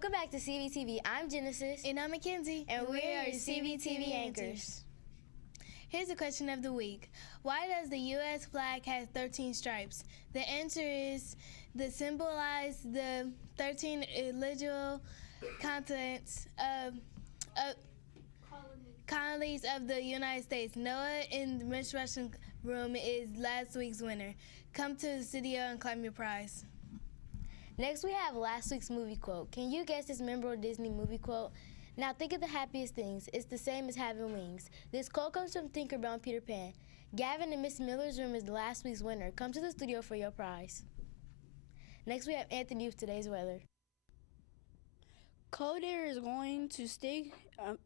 Welcome back to CVTV. I'm Genesis. And I'm Mackenzie. And we are CVTV anchors. Here's the question of the week. Why does the U.S. flag have 13 stripes? The answer is to symbolize the 13 illegal continents of colonies of the United States. Noah in the Miss Russian room is last week's winner. Come to the studio and claim your prize. Next, we have last week's movie quote. Can you guess this memorable Disney movie quote? Now, think of the happiest things. It's the same as having wings. This quote comes from Tinkerbell and Peter Pan. Gavin in Miss Miller's room is last week's winner. Come to the studio for your prize. Next, we have Anthony with today's weather. Cold air is going to stay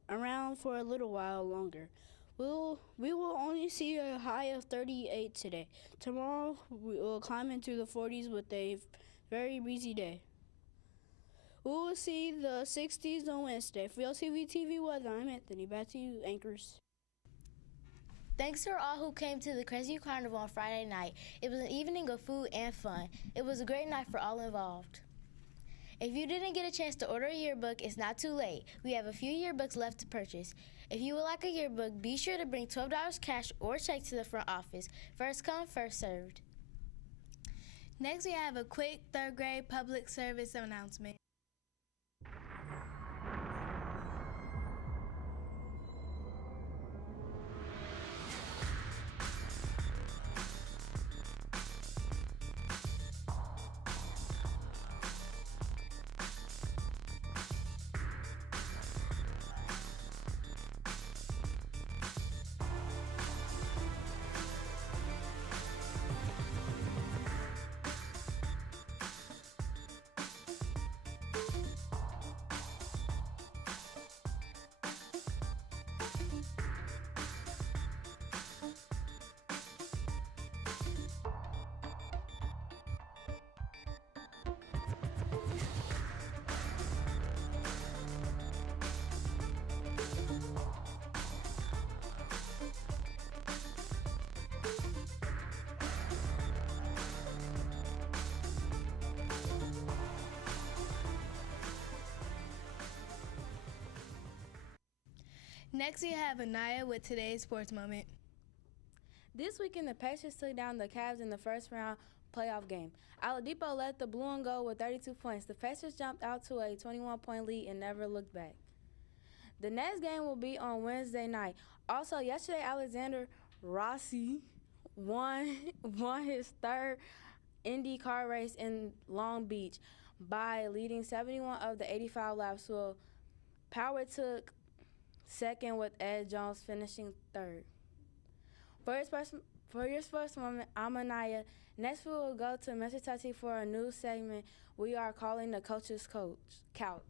around for a little while longer. We will only see a high of 38 today. Tomorrow, we will climb into the 40s with a very breezy day. We will see the 60s on Wednesday. For your CVTV weather, I'm Anthony. Back to you, anchors. Thanks to all who came to the Crestview Carnival on Friday night. It was an evening of food and fun. It was a great night for all involved. If you didn't get a chance to order a yearbook, it's not too late. We have a few yearbooks left to purchase. If you would like a yearbook, be sure to bring $12 cash or check to the front office. First come, first served. Next, we have a quick third grade public service announcement. Next, we have Anaya with today's sports moment. This weekend, the Pacers took down the Cavs in the first round playoff game. Oladipo led the Blue and Gold with 32 points. The Pacers jumped out to a 21-point lead and never looked back. The next game will be on Wednesday night. Also, yesterday, Alexander Rossi won his third Indy car race in Long Beach by leading 71 of the 85 laps. So Power took second with Ed Jones finishing third. For your sports moment, I'm Anaya. Next, we will go to Mr. Tati for a new segment we are calling the Coach's Couch.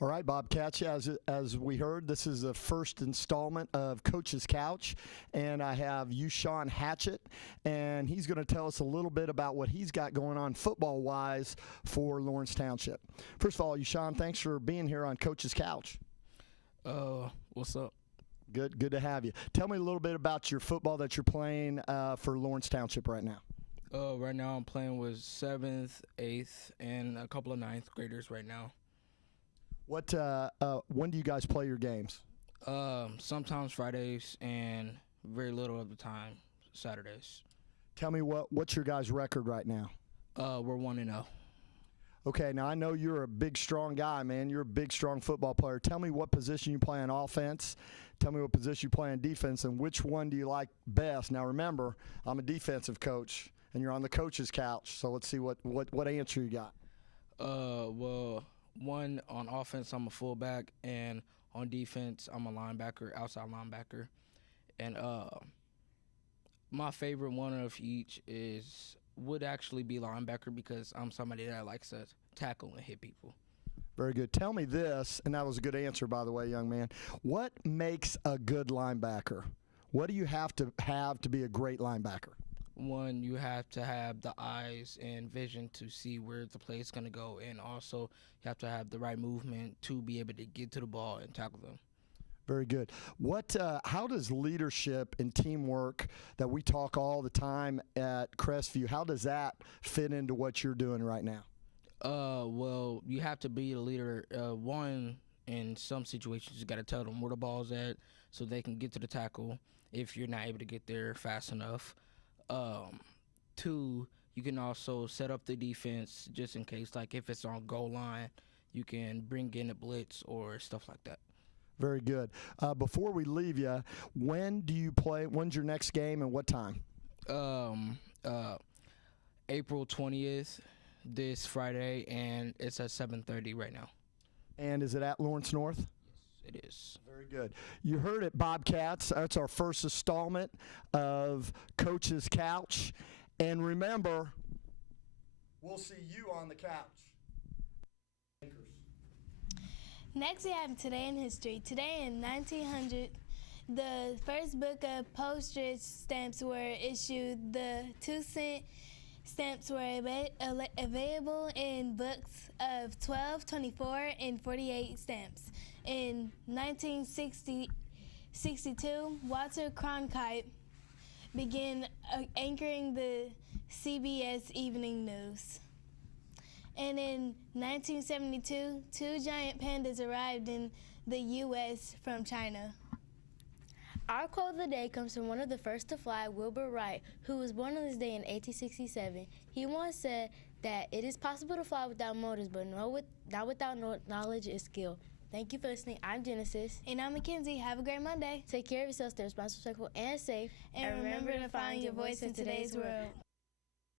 All right, Bobcats, as we heard, this is the first installment of Coach's Couch, and I have Ushawn Hatchett, and he's going to tell us a little bit about what he's got going on football-wise for Lawrence Township. First of all, Ushawn, thanks for being here on Coach's Couch. What's up? Good to have you. Tell me a little bit about your football that you're playing for Lawrence Township right now. Right now I'm playing with 7th, 8th, and a couple of 9th graders right now. When do you guys play your games? Sometimes Fridays and very little of the time Saturdays. Tell me what's your guys' record right now? We're 1-0. Okay, now I know you're a big, strong guy, man. You're a big, strong football player. Tell me what position you play on offense. Tell me what position you play on defense, and which one do you like best? Now remember, I'm a defensive coach, and you're on the coach's couch. So let's see what answer you got. Well, one, on offense, I'm a fullback, and on defense, I'm a linebacker, outside linebacker. And my favorite one of each would actually be linebacker because I'm somebody that likes to tackle and hit people. Very good. Tell me this, and that was a good answer, by the way, young man. What makes a good linebacker? What do you have to be a great linebacker? One, you have to have the eyes and vision to see where the play is going to go, and also you have to have the right movement to be able to get to the ball and tackle them. Very good. How does leadership and teamwork that we talk all the time at Crestview, how does that fit into what you're doing right now? Well, you have to be a leader. One, in some situations, you got to tell them where the ball's at so they can get to the tackle if you're not able to get there fast enough. Two, you can also set up the defense just in case, like if it's on goal line, you can bring in a blitz or stuff like that. Very good. Before we leave you, when do you play? When's your next game and what time? April 20th, this Friday, and it's at 7:30 right now. And is it at Lawrence North? Yes, it is. Very good. You heard it, Bobcats. That's our first installment of Coach's Couch. And remember, we'll see you on the couch. Next, we have Today in History. Today in 1900, the first book of postage stamps were issued. The 2-cent stamps were available in books of 12, 24, and 48 stamps. In 1962, Walter Cronkite began anchoring the CBS Evening News. And in 1972, 2 giant pandas arrived in the U.S. from China. Our quote of the day comes from one of the first to fly, Wilbur Wright, who was born on this day in 1867. He once said that it is possible to fly without motors, but not without knowledge and skill. Thank you for listening. I'm Genesis. And I'm Mackenzie. Have a great Monday. Take care of yourselves, stay responsible, respectful, and safe. And remember to find your voice in today's world.